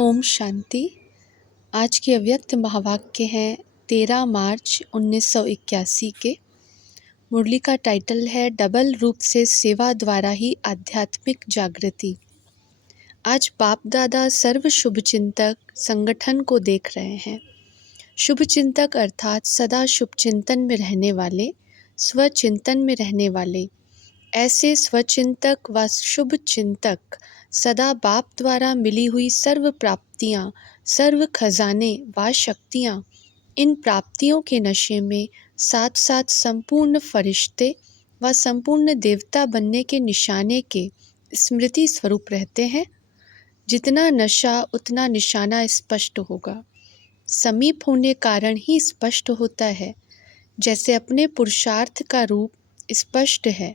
ओम शांति। आज के अव्यक्त महावाक्य हैं 13 मार्च 1981 के। मुरली का टाइटल है डबल रूप से सेवा द्वारा ही आध्यात्मिक जागृति। आज बाप दादा सर्व शुभचिंतक संगठन को देख रहे हैं। शुभचिंतक अर्थात सदा शुभचिंतन में रहने वाले, स्वचिंतन में रहने वाले। ऐसे स्वचिंतक व शुभ चिंतक सदा बाप द्वारा मिली हुई सर्व प्राप्तियाँ, सर्व खजाने व शक्तियाँ, इन प्राप्तियों के नशे में साथ साथ संपूर्ण फरिश्ते व संपूर्ण देवता बनने के निशाने के स्मृति स्वरूप रहते हैं। जितना नशा उतना निशाना स्पष्ट होगा। समीप होने कारण ही स्पष्ट होता है। जैसे अपने पुरुषार्थ का रूप स्पष्ट है,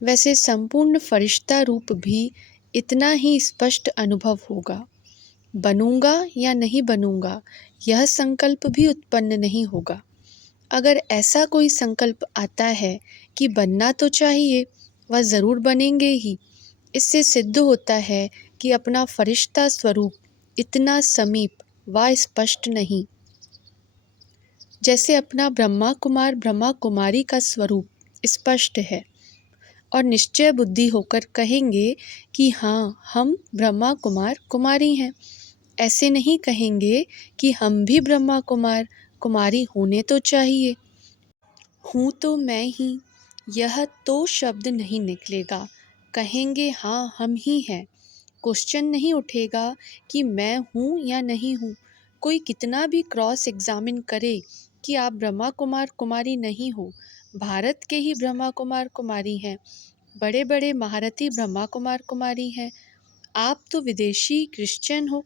वैसे संपूर्ण फरिश्ता रूप भी इतना ही स्पष्ट अनुभव होगा। बनूंगा या नहीं बनूंगा, यह संकल्प भी उत्पन्न नहीं होगा। अगर ऐसा कोई संकल्प आता है कि बनना तो चाहिए, वह ज़रूर बनेंगे ही। इससे सिद्ध होता है कि अपना फरिश्ता स्वरूप इतना समीप व स्पष्ट नहीं। जैसे अपना ब्रह्मा कुमार ब्रह्मा कुमारी का स्वरूप स्पष्ट है और निश्चय बुद्धि होकर कहेंगे कि हाँ, हम ब्रह्मा कुमार कुमारी हैं। ऐसे नहीं कहेंगे कि हम भी ब्रह्मा कुमार कुमारी होने तो चाहिए। हूँ तो मैं ही, यह तो शब्द नहीं निकलेगा। कहेंगे हाँ, हम ही हैं। क्वेश्चन नहीं उठेगा कि मैं हूँ या नहीं हूँ। कोई कितना भी क्रॉस एग्जामिन करे कि आप ब्रह्मा कुमार कुमारी नहीं हो, भारत के ही ब्रह्मा कुमार कुमारी हैं, बड़े बड़े महारथी ब्रह्मा कुमार कुमारी हैं। आप तो विदेशी क्रिश्चियन हो,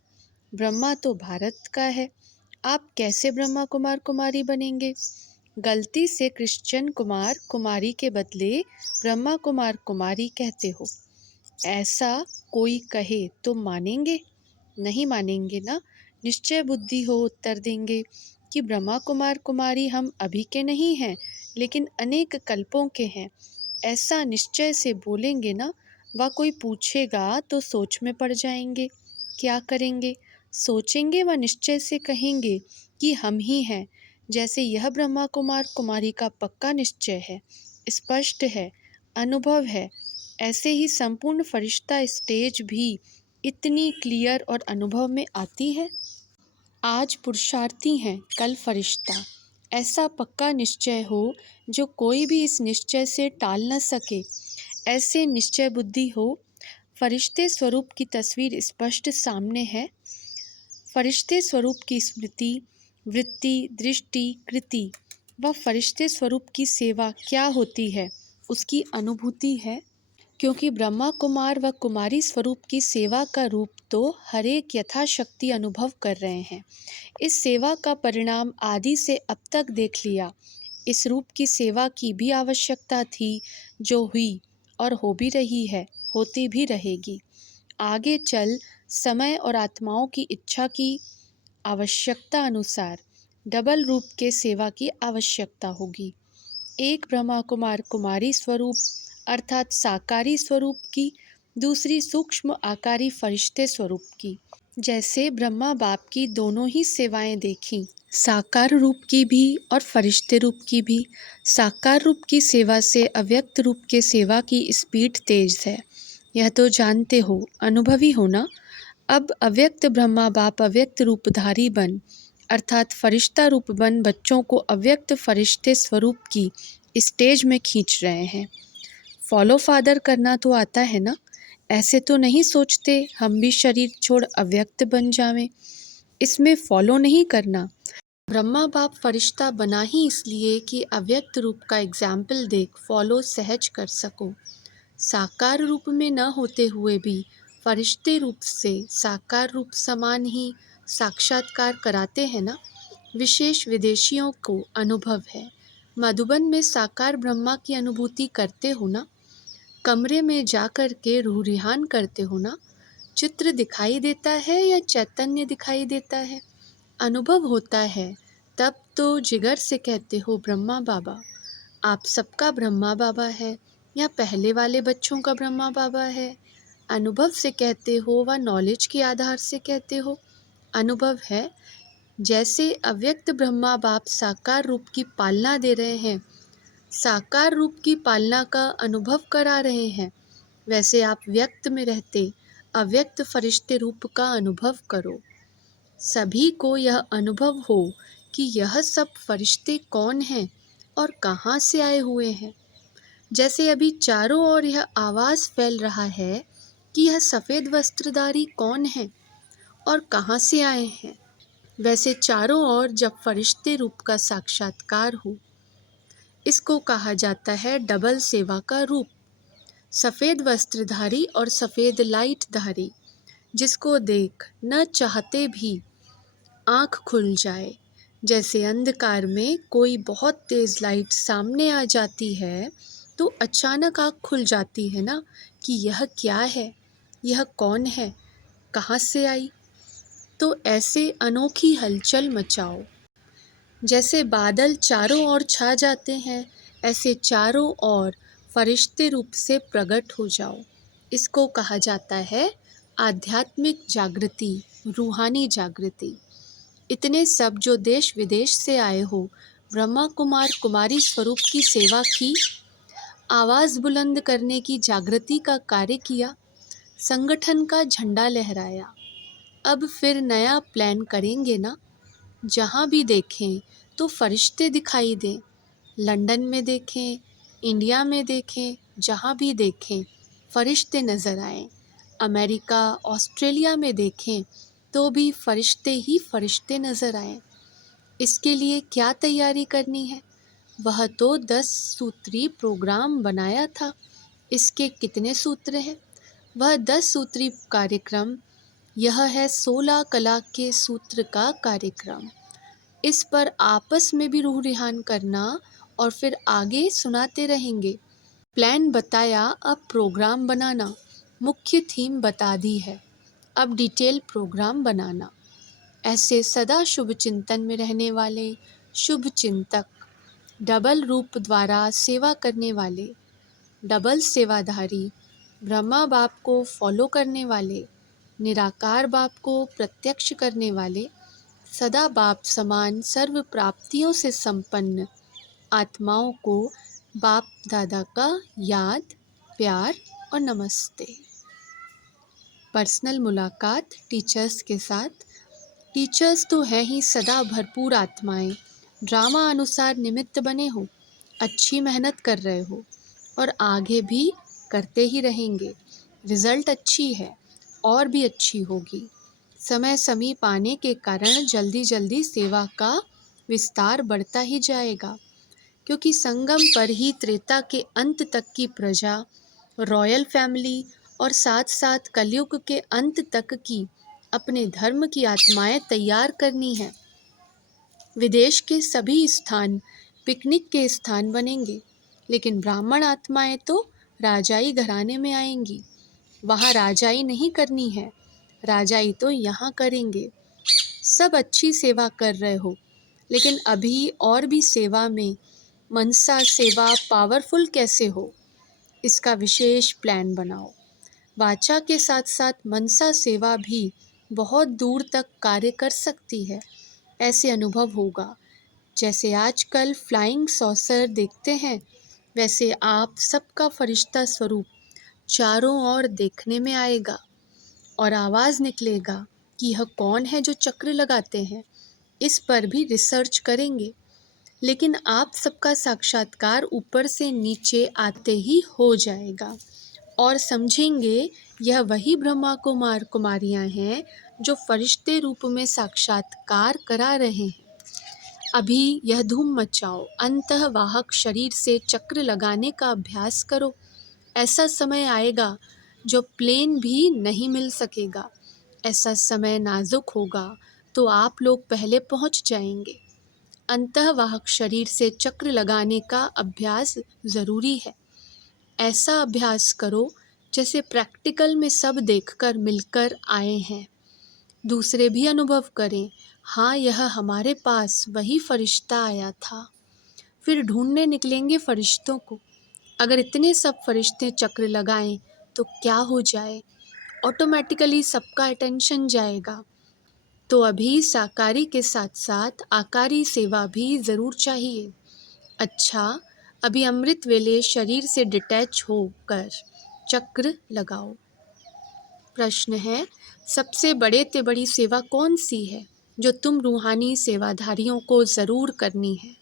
ब्रह्मा तो भारत का है, आप कैसे ब्रह्मा कुमार कुमारी बनेंगे? गलती से क्रिश्चियन कुमार कुमारी के बदले ब्रह्मा कुमार कुमारी कहते हो। ऐसा कोई कहे तो मानेंगे? नहीं मानेंगे ना। निश्चय बुद्धि हो उत्तर देंगे कि ब्रह्मा कुमार कुमारी हम अभी के नहीं हैं, लेकिन अनेक कल्पों के हैं। ऐसा निश्चय से बोलेंगे ना। व कोई पूछेगा तो सोच में पड़ जाएंगे। क्या करेंगे? सोचेंगे व निश्चय से कहेंगे कि हम ही हैं। जैसे यह ब्रह्मा कुमार कुमारी का पक्का निश्चय है, स्पष्ट है, अनुभव है, ऐसे ही संपूर्ण फरिश्ता स्टेज भी इतनी क्लियर और अनुभव में आती है। आज पुरुषार्थी हैं, कल फरिश्ता। ऐसा पक्का निश्चय हो जो कोई भी इस निश्चय से टाल न सके। ऐसे निश्चय बुद्धि हो। फरिश्ते स्वरूप की तस्वीर स्पष्ट सामने है। फरिश्ते स्वरूप की स्मृति, वृत्ति, दृष्टि, कृति व फरिश्ते स्वरूप की सेवा क्या होती है, उसकी अनुभूति है। क्योंकि ब्रह्मा कुमार व कुमारी स्वरूप की सेवा का रूप तो हर एक यथाशक्ति अनुभव कर रहे हैं। इस सेवा का परिणाम आदि से अब तक देख लिया। इस रूप की सेवा की भी आवश्यकता थी, जो हुई और हो भी रही है, होती भी रहेगी। आगे चल समय और आत्माओं की इच्छा की आवश्यकता अनुसार डबल रूप के सेवा की आवश्यकता होगी। एक ब्रह्मा कुमार कुमारी स्वरूप अर्थात साकारी स्वरूप की, दूसरी सूक्ष्म आकारी फरिश्ते स्वरूप की। जैसे ब्रह्मा बाप की दोनों ही सेवाएं देखी, साकार रूप की भी और फरिश्ते रूप की भी। साकार रूप की सेवा से अव्यक्त रूप के सेवा की स्पीड तेज है, यह तो जानते हो, अनुभवी हो ना। अब अव्यक्त ब्रह्मा बाप अव्यक्त रूपधारी बन अर्थात फरिश्ता रूप बन बच्चों को अव्यक्त फरिश्ते स्वरूप की स्टेज में खींच रहे हैं। फॉलो फादर करना तो आता है ना। ऐसे तो नहीं सोचते हम भी शरीर छोड़ अव्यक्त बन जावें। इसमें फॉलो नहीं करना। ब्रह्मा बाप फरिश्ता बना ही इसलिए कि अव्यक्त रूप का एग्जाम्पल देख फॉलो सहज कर सको। साकार रूप में न होते हुए भी फरिश्ते रूप से साकार रूप समान ही साक्षात्कार कराते हैं ना। विशेष विदेशियों को अनुभव है। मधुबन में साकार ब्रह्मा की अनुभूति करते हो ना। कमरे में जाकर के रूह रिहान करते हो ना। चित्र दिखाई देता है या चैतन्य दिखाई देता है? अनुभव होता है। तब तो जिगर से कहते हो ब्रह्मा बाबा। आप सबका ब्रह्मा बाबा है या पहले वाले बच्चों का ब्रह्मा बाबा है? अनुभव से कहते हो व नॉलेज के आधार से कहते हो? अनुभव है, जैसे अव्यक्त ब्रह्मा बाप साकार रूप की पालना दे रहे हैं, साकार रूप की पालना का अनुभव करा रहे हैं, वैसे आप व्यक्त में रहते अव्यक्त फरिश्ते रूप का अनुभव करो। सभी को यह अनुभव हो कि यह सब फरिश्ते कौन हैं और कहाँ से आए हुए हैं। जैसे अभी चारों ओर यह आवाज़ फैल रहा है कि यह सफ़ेद वस्त्रधारी कौन है और कहाँ से आए हैं, वैसे चारों ओर जब फरिश्ते रूप का साक्षात्कार हो, इसको कहा जाता है डबल सेवा का रूप। सफ़ेद वस्त्रधारी और सफ़ेद लाइटधारी, जिसको देख न चाहते भी आँख खुल जाए। जैसे अंधकार में कोई बहुत तेज़ लाइट सामने आ जाती है तो अचानक आँख खुल जाती है ना, कि यह क्या है, यह कौन है, कहाँ से आई। तो ऐसे अनोखी हलचल मचाओ। जैसे बादल चारों ओर छा जाते हैं, ऐसे चारों ओर फरिश्ते रूप से प्रकट हो जाओ। इसको कहा जाता है आध्यात्मिक जागृति, रूहानी जागृति। इतने सब जो देश विदेश से आए हो, ब्रह्मा कुमार कुमारी स्वरूप की सेवा की, आवाज़ बुलंद करने की जागृति का कार्य किया, संगठन का झंडा लहराया। अब फिर नया प्लान करेंगे ना। जहाँ भी देखें तो फरिश्ते दिखाई दें। लंदन में देखें, इंडिया में देखें, जहाँ भी देखें फरिश्ते नज़र आएं। अमेरिका, ऑस्ट्रेलिया में देखें तो भी फरिश्ते ही फरिश्ते नज़र आएं। इसके लिए क्या तैयारी करनी है? वह तो 10 सूत्री प्रोग्राम बनाया था। इसके कितने सूत्र हैं? वह 10 सूत्री कार्यक्रम, यह है 16 कला के सूत्र का कार्यक्रम। इस पर आपस में भी रूह रिहान करना और फिर आगे सुनाते रहेंगे। प्लान बताया, अब प्रोग्राम बनाना। मुख्य थीम बता दी है, अब डिटेल प्रोग्राम बनाना। ऐसे सदा शुभ चिंतन में रहने वाले शुभ चिंतक, डबल रूप द्वारा सेवा करने वाले, डबल सेवाधारी, ब्रह्मा बाप को फॉलो करने वाले, निराकार बाप को प्रत्यक्ष करने वाले, सदा बाप समान सर्व प्राप्तियों से संपन्न आत्माओं को बाप दादा का याद, प्यार और नमस्ते। पर्सनल मुलाकात टीचर्स के साथ। टीचर्स तो है ही सदा भरपूर आत्माएं, ड्रामा अनुसार निमित्त बने हो, अच्छी मेहनत कर रहे हो और आगे भी करते ही रहेंगे। रिज़ल्ट अच्छी है और भी अच्छी होगी। समय समीप आने के कारण जल्दी जल्दी सेवा का विस्तार बढ़ता ही जाएगा, क्योंकि संगम पर ही त्रेता के अंत तक की प्रजा, रॉयल फैमिली और साथ साथ कलयुग के अंत तक की अपने धर्म की आत्माएं तैयार करनी है। विदेश के सभी स्थान पिकनिक के स्थान बनेंगे, लेकिन ब्राह्मण आत्माएं तो राजाई घराने में आएंगी। वहाँ राजाई नहीं करनी है, राजाई तो यहाँ करेंगे। सब अच्छी सेवा कर रहे हो, लेकिन अभी और भी सेवा में मनसा सेवा पावरफुल कैसे हो, इसका विशेष प्लान बनाओ। वाचा के साथ साथ मनसा सेवा भी बहुत दूर तक कार्य कर सकती है। ऐसे अनुभव होगा। जैसे आजकल फ्लाइंग सॉसर देखते हैं, वैसे आप सबका फरिश्ता स्वरूप चारों ओर देखने में आएगा और आवाज़ निकलेगा कि यह कौन है जो चक्र लगाते हैं। इस पर भी रिसर्च करेंगे, लेकिन आप सबका साक्षात्कार ऊपर से नीचे आते ही हो जाएगा और समझेंगे यह वही ब्रह्मा कुमार कुमारियाँ हैं जो फरिश्ते रूप में साक्षात्कार करा रहे हैं। अभी यह धूम मचाओ, अंतःवाहक शरीर से चक्र लगाने का अभ्यास करो। ऐसा समय आएगा जो प्लेन भी नहीं मिल सकेगा। ऐसा समय नाजुक होगा तो आप लोग पहले पहुंच जाएंगे। अंतःवाहक शरीर से चक्र लगाने का अभ्यास ज़रूरी है। ऐसा अभ्यास करो जैसे प्रैक्टिकल में सब देखकर मिलकर आए हैं, दूसरे भी अनुभव करें, हाँ यह हमारे पास वही फरिश्ता आया था। फिर ढूंढने निकलेंगे फरिश्तों को। अगर इतने सब फरिश्ते चक्र लगाएं तो क्या हो जाए। ऑटोमेटिकली सबका अटेंशन जाएगा। तो अभी साकारी के साथ साथ आकारी सेवा भी ज़रूर चाहिए। अच्छा, अभी अमृत वेले शरीर से डिटैच होकर चक्र लगाओ। प्रश्न है, सबसे बड़े ते बड़ी सेवा कौन सी है जो तुम रूहानी सेवाधारियों को ज़रूर करनी है?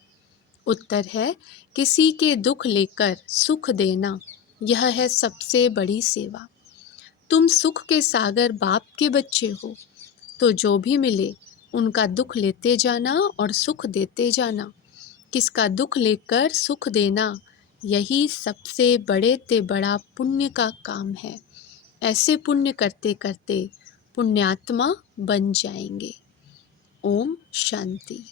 उत्तर है, किसी के दुख लेकर सुख देना। यह है सबसे बड़ी सेवा। तुम सुख के सागर बाप के बच्चे हो, तो जो भी मिले उनका दुख लेते जाना और सुख देते जाना। किसका दुख लेकर सुख देना, यही सबसे बड़े ते बड़ा पुण्य का काम है। ऐसे पुण्य करते करते पुण्यात्मा बन जाएंगे। ओम शांति।